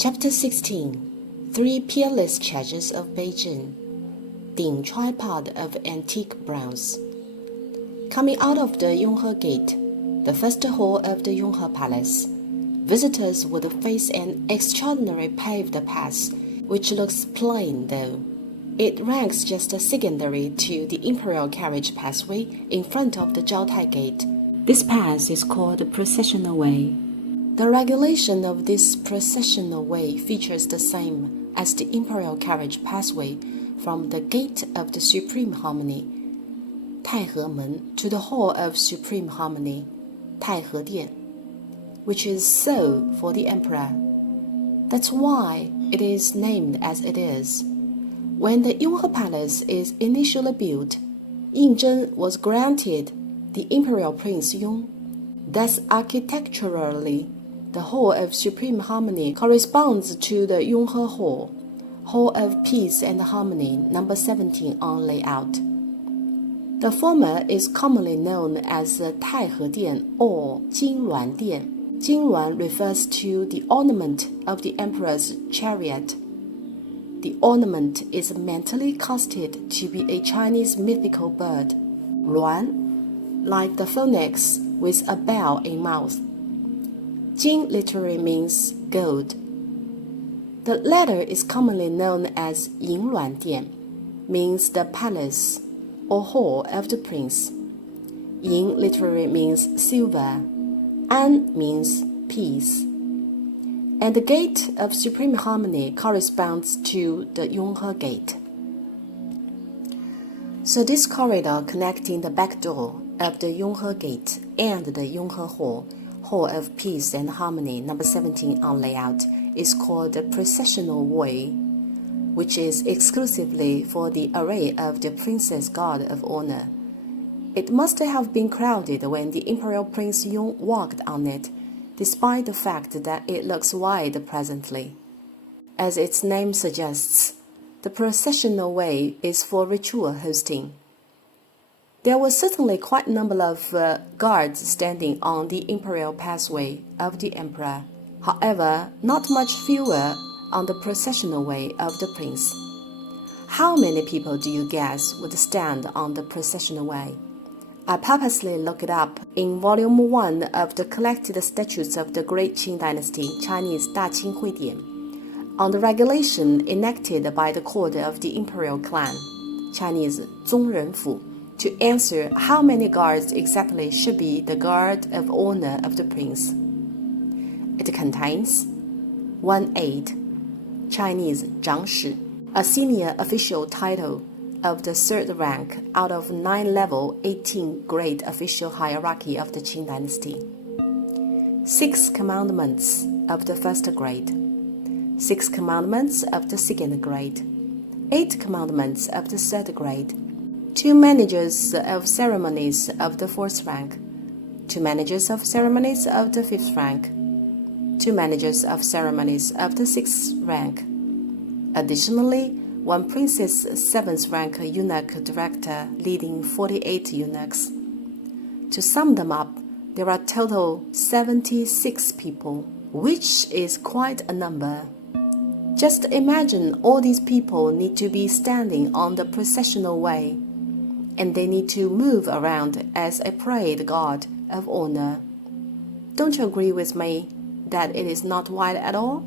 Chapter 16 Three Peerless Treasures of Beijing. Ding Tripod of Antique Bronze. Coming out of the Yonghe Gate, the first hall of the Yonghe Palace, visitors would face an extraordinary paved path, which looks plain though. It ranks just secondary to the imperial carriage pathway in front of the Zhaotai Gate. This path is called the processional way. The regulation of this processional way features the same as the imperial carriage pathway from the Gate of the Supreme Harmony, 太和门, to the Hall of Supreme Harmony, 太和殿, which is so for the emperor. That's why it is named as it is. When the Yonghe Palace is initially built, Yingzhen was granted the imperial Prince Yong. Thus, architecturally, the Hall of Supreme Harmony corresponds to the Yonghe Hall, Hall of Peace and Harmony, number 17 on layout. The former is commonly known as Tai He Dian or Jin Luan Dian. Jin Luan refers to the ornament of the emperor's chariot. The ornament is mentally casted to be a Chinese mythical bird, Luan, like the phoenix with a bell in mouth. Jin literally means gold. The latter is commonly known as Yin Luan Dian, means the palace or hall of the prince. Yin literally means silver, An means peace. And the Gate of Supreme Harmony corresponds to the Yonghe Gate. So this corridor connecting the back door of the Yonghe Gate and the Yonghe Hall, Hall of Peace and Harmony, number 17 on layout, is called the processional way, which is exclusively for the array of the Princess Guard of Honor. It must have been crowded when the Imperial Prince Yong walked on it, despite the fact that it looks wide presently. As its name suggests, the processional way is for ritual hosting. There was certainly quite a number of guards standing on the imperial pathway of the emperor. However, not much fewer on the processional way of the prince. How many people do you guess would stand on the processional way? I purposely looked it up in Volume 1 of the Collected Statutes of the Great Qing Dynasty, Chinese 大清会典, on the regulation enacted by the court of the imperial clan, Chinese 宗人府, to answer how many guards exactly should be the guard of honor of the prince. It contains 1/8, Chinese 长史, a senior official title of the third rank out of 9-level 18-grade official hierarchy of the Qing dynasty. 6 commandments of the first grade, 6 commandments of the second grade, 8 commandments of the third grade, 2 managers of ceremonies of the 4th rank, 2 managers of ceremonies of the 5th rank, 2 managers of ceremonies of the 6th rank. Additionally, 1 prince's 7th rank eunuch director leading 48 eunuchs. To sum them up, there are total 76 people, which is quite a number. Just imagine all these people need to be standing on the processional way, and they need to move around as a parade guard of honor. Don't you agree with me that it is not wide at all?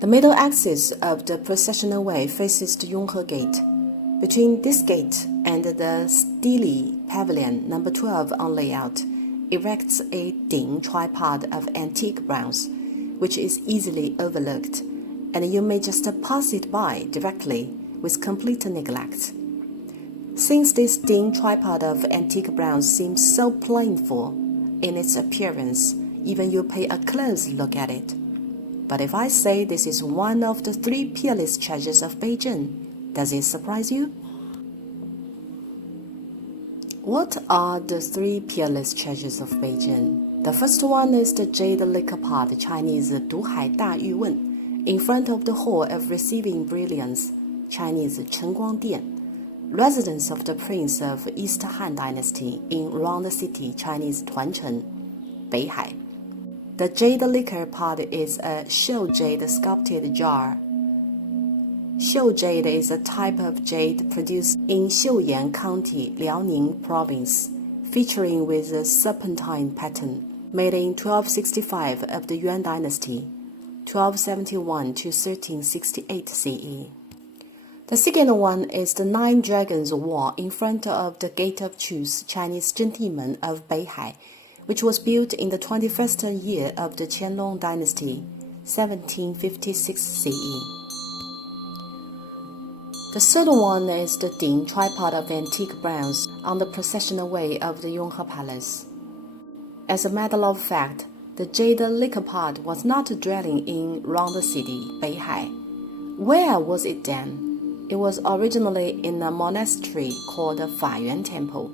The middle axis of the processional way faces the Yonghe Gate. Between this gate and the Stele Pavilion, number 12 on layout, erects a Ding tripod of antique bronze, which is easily overlooked, and you may just pass it by directly with complete neglect. Since this Ding tripod of antique bronze seems so plainful in its appearance, even you pay a close look at it. But if I say this is one of the 3 peerless treasures of Beijing, does it surprise you? What are the 3 peerless treasures of Beijing? The first one is the jade liquor pot, Chinese 毒海大玉问, in front of the Hall of Receiving Brilliance, Chinese 晨光殿, residence of the Prince of East Han Dynasty in Round City, Chinese 团城, Beihai. The jade lacquer pot is a show jade sculpted jar. Show jade is a type of jade produced in Xiuyan County, Liaoning Province, featuring with a serpentine pattern, made in 1265 of the Yuan Dynasty, 1271 to 1368 CE. The second one is the Nine Dragons Wall in front of the Gate of Truth, Chinese gentleman of Beihai, which was built in the 21st year of the Qianlong Dynasty, 1756 CE. The third one is the Ding tripod of antique bronze on the processional way of the Yonghe Palace. As a matter of fact, the jade lacquer pot was not dwelling in round the city, Beihai. Where was it then? It was originally in a monastery called the Fayuan Temple,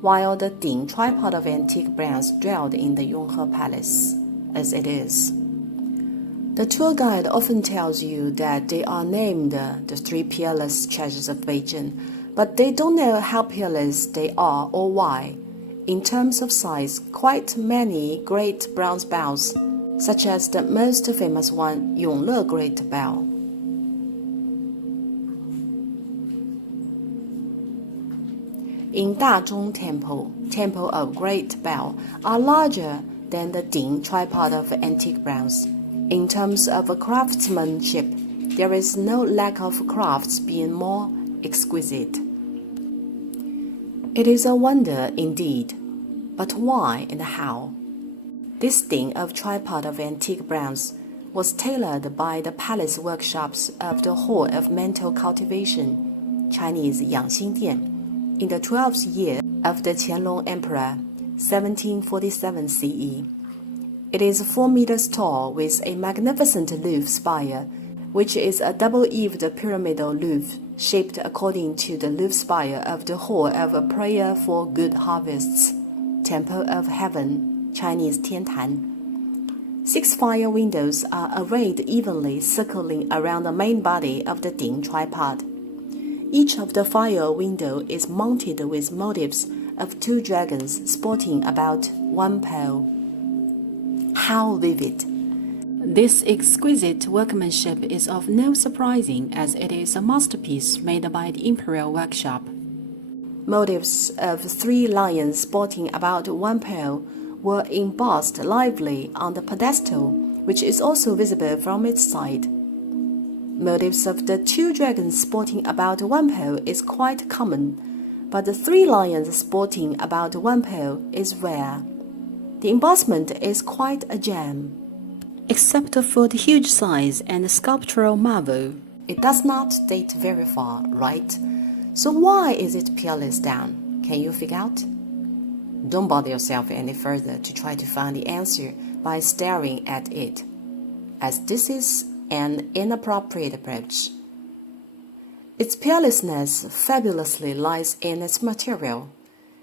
while the Ding tripod of antique bronze dwelled in the Yonghe Palace, as it is. The tour guide often tells you that they are named the three peerless treasures of Beijing, but they don't know how peerless they are or why. In terms of size, quite many great bronze bells, such as the most famous one, Yonghe Great Bell. In Dazhong Temple, Temple of Great Bell, are larger than the Ding tripod of antique bronze. In terms of craftsmanship, there is no lack of crafts being more exquisite. It is a wonder indeed, but why and how? This Ding of tripod of antique bronze was tailored by the palace workshops of the Hall of Mental Cultivation, Chinese Yanghe Dian, in the 12th year of the Qianlong Emperor, 1747 CE. It is 4 meters tall with a magnificent roof spire, which is a double-eaved pyramidal roof shaped according to the roof spire of the Hall of Prayer for Good Harvests, Temple of Heaven, Chinese Tiantan. 6 fire windows are arrayed evenly circling around the main body of the Ding tripod. Each of the fire window is mounted with motifs of 2 dragons sporting about 1 pole. How vivid! This exquisite workmanship is of no surprising, as it is a masterpiece made by the Imperial Workshop. Motifs of 3 lions sporting about 1 pole were embossed lively on the pedestal, which is also visible from its side. Motifs of the 2 dragons sporting about 1 pole is quite common, but the 3 lions sporting about 1 pole is rare. The embossment is quite a gem. Except for the huge size and the sculptural marvel, it does not date very far, right? So why is it peerless then? Can you figure out? Don't bother yourself any further to try to find the answer by staring at it, as this is an inappropriate approach. Its peerlessness fabulously lies in its material,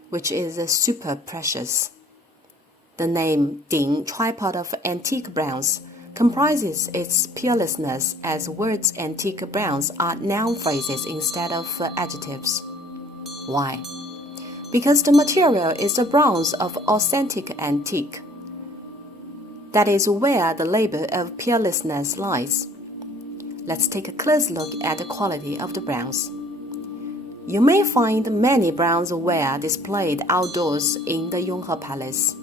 which is super precious. The name Ding tripod of antique bronze comprises its peerlessness, as words antique bronze are noun phrases instead of adjectives. Why? Because the material is the bronze of authentic antique. That is where the label of peerlessness lies. Let's take a close look at the quality of the bronze. You may find many bronze ware displayed outdoors in the Yonghe Palace.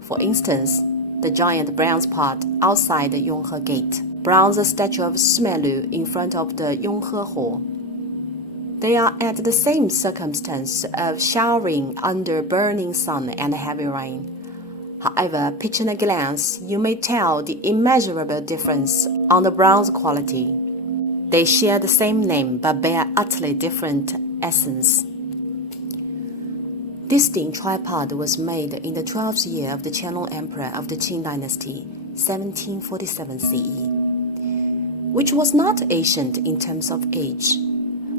For instance, the giant bronze pot outside the Yonghe Gate, bronze statue of Sumelu in front of the Yonghe Hall. They are at the same circumstance of showering under burning sun and heavy rain. However, pitching a glance, you may tell the immeasurable difference on the bronze quality. They share the same name but bear utterly different essence. This Ding tripod was made in the 12th year of the Qianlong Emperor of the Qing Dynasty, 1747 CE, which was not ancient in terms of age.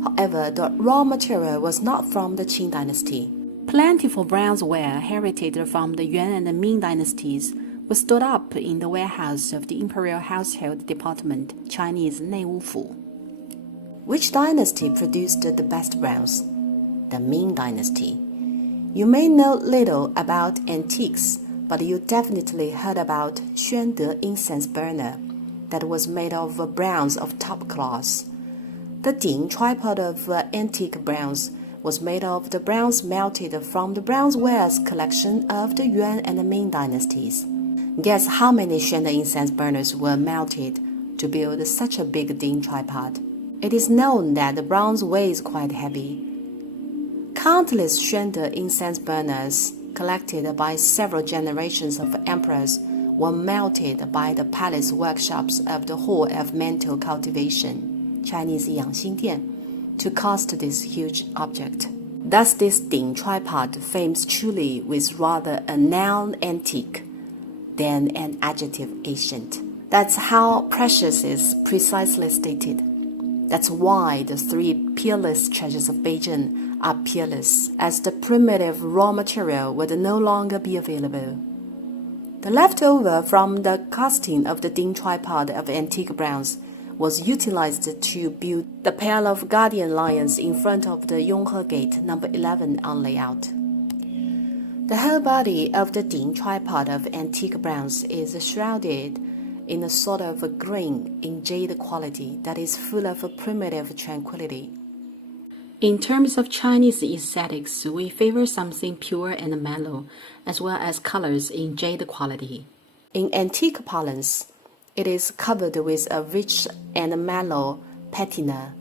However, the raw material was not from the Qing Dynasty. Plentiful bronze ware heritage from the Yuan and Ming dynasties was stored up in the warehouse of the Imperial Household Department, Chinese Neiwufu. Which dynasty produced the best bronze? The Ming Dynasty. You may know little about antiques, but you definitely heard about Xuande incense burner that was made of bronze of top class. The Ding tripod of antique bronze was made of the bronze melted from the bronze wares collection of the Yuan and the Ming dynasties. Guess how many Xuande incense burners were melted to build such a big Ding tripod? It is known that the bronze weighs quite heavy. Countless Xuande incense burners collected by several generations of emperors were melted by the palace workshops of the Hall of Mental Cultivation, Chinese Yanghe, to cast this huge object. Thus this Ding tripod fames truly with rather a noun antique than an adjective ancient. That's how precious is precisely stated. That's why the three peerless treasures of Beijing are peerless, as the primitive raw material would no longer be available. The leftover from the casting of the Ding tripod of antique bronze was utilized to build the pair of guardian lions in front of the Yonghe Gate number 11 on layout. The whole body of the Ding tripod of antique bronze is shrouded in a sort of a green in jade quality that is full of a primitive tranquility. In terms of Chinese aesthetics, we favor something pure and mellow, as well as colors in jade quality. In antique parlance, it is covered with a rich and mellow patina.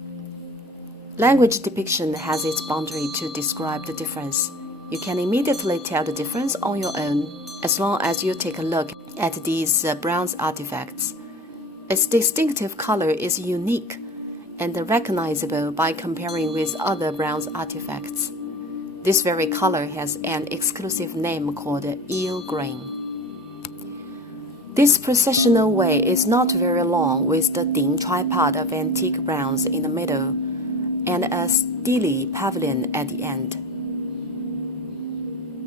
Language depiction has its boundary to describe the difference. You can immediately tell the difference on your own, as long as you take a look at these bronze artifacts. Its distinctive color is unique and recognizable by comparing with other bronze artifacts. This very color has an exclusive name called eel green. This processional way is not very long, with the Ding tripod of antique bronze in the middle and a stele pavilion at the end.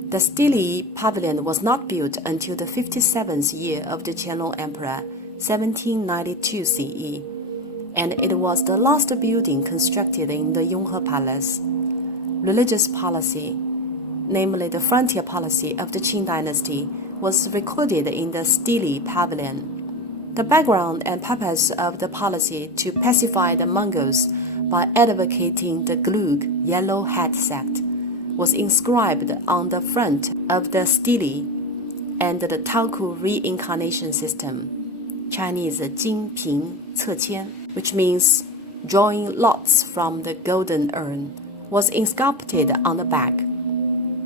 The stele pavilion was not built until the 57th year of the Qianlong Emperor, 1792 CE, and it was the last building constructed in the Yonghe Palace. Religious policy, namely the frontier policy of the Qing dynasty, was recorded in the stele pavilion. The background and purpose of the policy to pacify the Mongols by advocating the Glug yellow hat sect was inscribed on the front of the stele and the Taoku reincarnation system, Chinese 金瓶侧签, which means drawing lots from the golden urn, was inscribed on the back.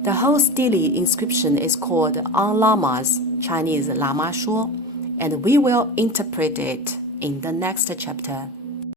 The whole stele inscription is called On Lamas, Chinese Lama Shuo, and we will interpret it in the next chapter.